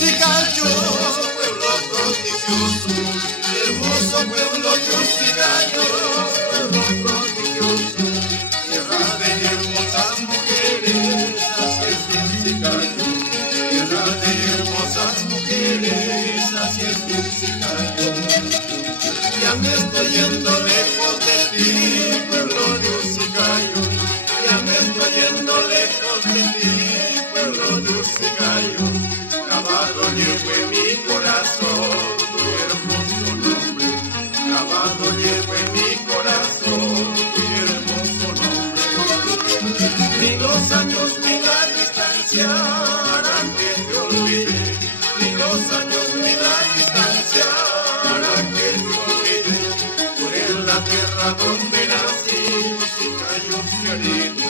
Yusicayo, pueblo prodigioso, hermoso pueblo Yusicayo, pueblo prodigioso, tierra de hermosas mujeres, así es Yusicayo, tierra de hermosas mujeres, así es Yusicayo. Ya me estoy yendo lejos de ti, pueblo Yusicayo, ya me estoy yendo lejos de ti, pueblo Yusicayo. Grabado llevo en mi corazón tu hermoso nombre, grabado llevo en mi corazón tu hermoso nombre. Ni los años ni la distancia harán que te olvide, ni los años ni la distancia harán que te olvide. Por en la tierra donde nací, Yusicayo querido,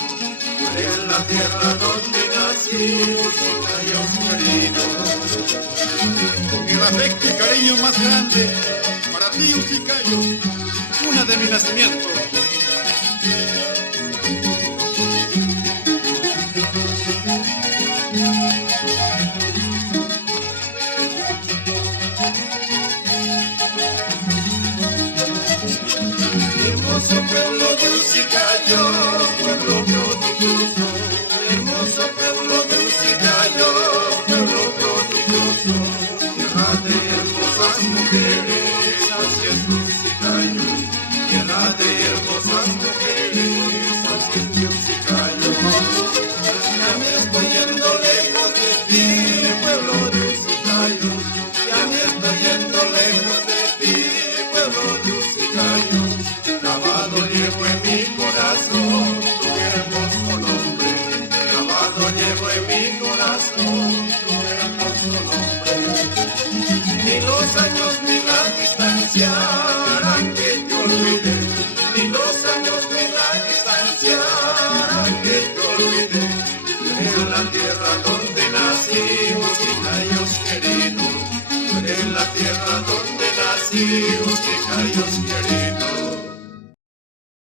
por en la tierra donde nací, Yusicayo querido. Con el afecto y cariño más grande para ti, Yusicayo, cuna de mi nacimiento. Hermoso pueblo Yusicayo, pueblo prodigioso, hermoso pueblo Yusicayo, pueblo prodigioso, tierra de hermosas mujeres, así es Yusicayo, tierra de hermosas mujeres, así es Yusicayo. Ya me estoy yendo lejos de ti, pueblo Yusicayo, ya me estoy yendo lejos de ti, pueblo Yusicayo. Grabado llevo en mi corazón tu hermoso nombre, grabado llevo en mi corazón tu hermoso nombre. Ni los años ni la distancia harán que te olvide, ni los años ni la distancia harán que te olvide. En la tierra donde nací, Yusicayo querido, en la tierra donde nací, Yusicayo querido.